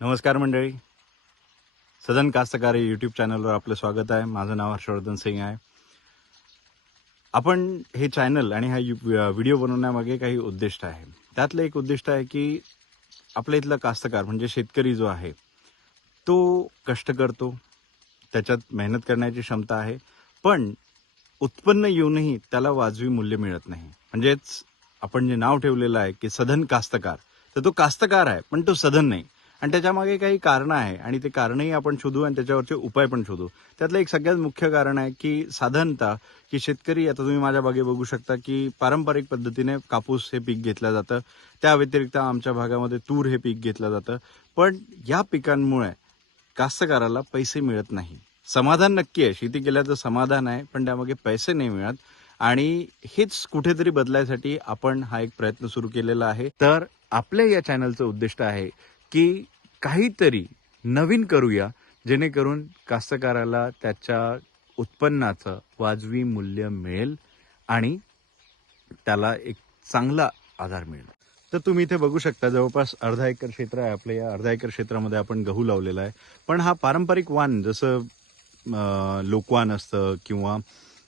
नमस्कार मंडळी. सदन कास्तकार यूट्यूब चॅनलवर आपलं स्वागत आहे. माझं नाव हर्षवर्धन सिंग आहे. आपण हे चॅनल आणि हा यु- व्हिडिओ बनवण्यामागे काही उद्दिष्ट आहे. त्यातलं एक उद्दिष्ट आहे की आपल्या इथला कास्तकार म्हणजे शेतकरी जो आहे तो कष्ट करतो त्याच्यात मेहनत करण्याची क्षमता आहे पण उत्पन्न येऊनही त्याला वाजवी मूल्य मिळत नाही. म्हणजेच आपण जे नाव ठेवलेलं आहे की सधन कास्तकार तर तो कास्तकार आहे पण तो सधन नाही. आणि त्याच्यामागे काही कारणं आहे. आणि ते कारणही आपण शोधू आणि त्याच्यावरचे उपाय पण शोधू. त्यातलं एक सगळ्यात मुख्य कारण आहे की साधारणतः की शेतकरी आता तुम्ही माझ्या बागे बघू शकता की पारंपरिक पद्धतीने कापूस हे पीक घेतलं जातं. त्या व्यतिरिक्त आमच्या भागामध्ये तूर हे पीक घेतलं जातं. पण या पिकांमुळे कास्तकाराला पैसे मिळत नाही. समाधान नक्की आहे. शेती केल्याचं समाधान आहे पण त्यामागे पैसे नाही मिळत. आणि हेच कुठेतरी बदलायसाठी आपण हा एक प्रयत्न सुरू केलेला आहे. तर आपल्या या चॅनलचं उद्दिष्ट आहे की काहीतरी नवीन करूया जेणेकरून कास्तकाराला त्याच्या उत्पन्नाचं वाजवी मूल्य मिळेल आणि त्याला एक चांगला आधार मिळेल. तर तुम्ही इथे बघू शकता जवळपास अर्धा एकर क्षेत्र आहे आपल्या या अर्धा एकर क्षेत्रामध्ये आपण गहू लावलेला आहे. पण हा पारंपरिक वाण जसं लोकवान असतं किंवा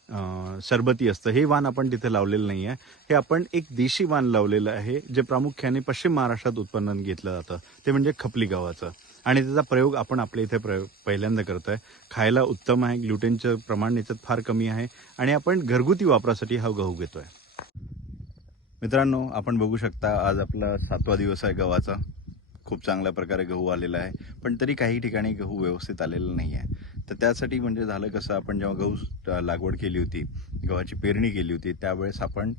सरबती असतं. हे वाण आपण तिथे लावलेलं नाही आहे हे आपण एक देशी वाण लावलेलं आहे जे प्रामुख्याने पश्चिम महाराष्ट्रात उत्पन्न घेतलं जातं. ते म्हणजे खपली गव्हाचं. आणि त्याचा प्रयोग आपण आपल्या इथे प्रयोग पहिल्यांदा आहे खायला उत्तम आहे ग्लुटेनचं प्रमाण याच्यात फार कमी आहे आणि आपण घरगुती वापरासाठी हा गहू घेतो आहे मित्रांनो आपण बघू शकता आज आपला सातवा दिवस आहे गव्हाचा. खूप चांगल्या प्रकारे गहू आलेला आहे. पण तरी काही ठिकाणी गहू व्यवस्थित आलेला नाही आहे तर त्यासाठी म्हणजे झालं कसं आपण जेव्हा गहू लागवड केली होती गव्हाची पेरणी केली होती त्यावेळेस आपण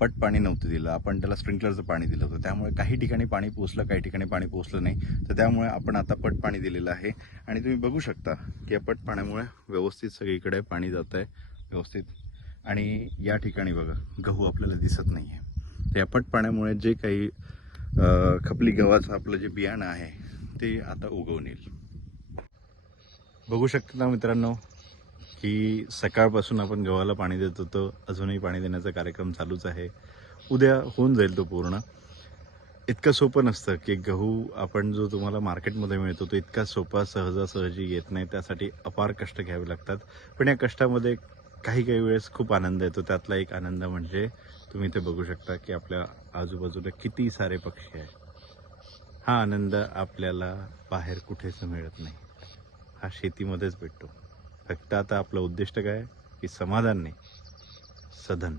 पट पाणी नव्हतं दिलं. आपण त्याला स्प्रिंकलरचं पाणी दिलं होतं. त्यामुळे काही ठिकाणी पाणी पोचलं काही ठिकाणी पाणी पोचलं नाही. तर त्यामुळे आपण आता पट पाणी दिलेलं आहे. आणि तुम्ही बघू शकता की या पट पाण्यामुळे व्यवस्थित सगळीकडे पाणी जात आहे. व्यवस्थित. आणि या ठिकाणी बघा गहू आपल्याला दिसत नाही आहे तर या पट पाण्यामुळे जे काही खपली गव्हाचं आपलं जे बियाणं आहे ते आता उगवून येईल. बघू शकता मित्रांनो की सकाळपासून आपण गव्हाला पाणी देत होतो. अजूनही पाणी देण्याचा कार्यक्रम चालूच आहे. उद्या होऊन जाईल तो पूर्ण. इतकं सोपं नसतं की गहू आपण जो तुम्हाला मार्केटमध्ये मिळतो तो इतका सोपा सहजासहजी येत नाही. त्यासाठी अपार कष्ट घ्यावे लागतात. पण या कष्टामध्ये काही काही वेळेस खूप आनंद येतो. त्यातला एक आनंद म्हणजे तुम्ही इथे बघू शकता की आपल्या आजूबाजूला किती सारे पक्षी आहेत. हा आनंद आपल्याला बाहेर कुठेच मिळत नाही. हा शेतीमध्येच भेटतो. फक्त आता आपलं उद्दिष्ट काय की समाधान नाही. सधन.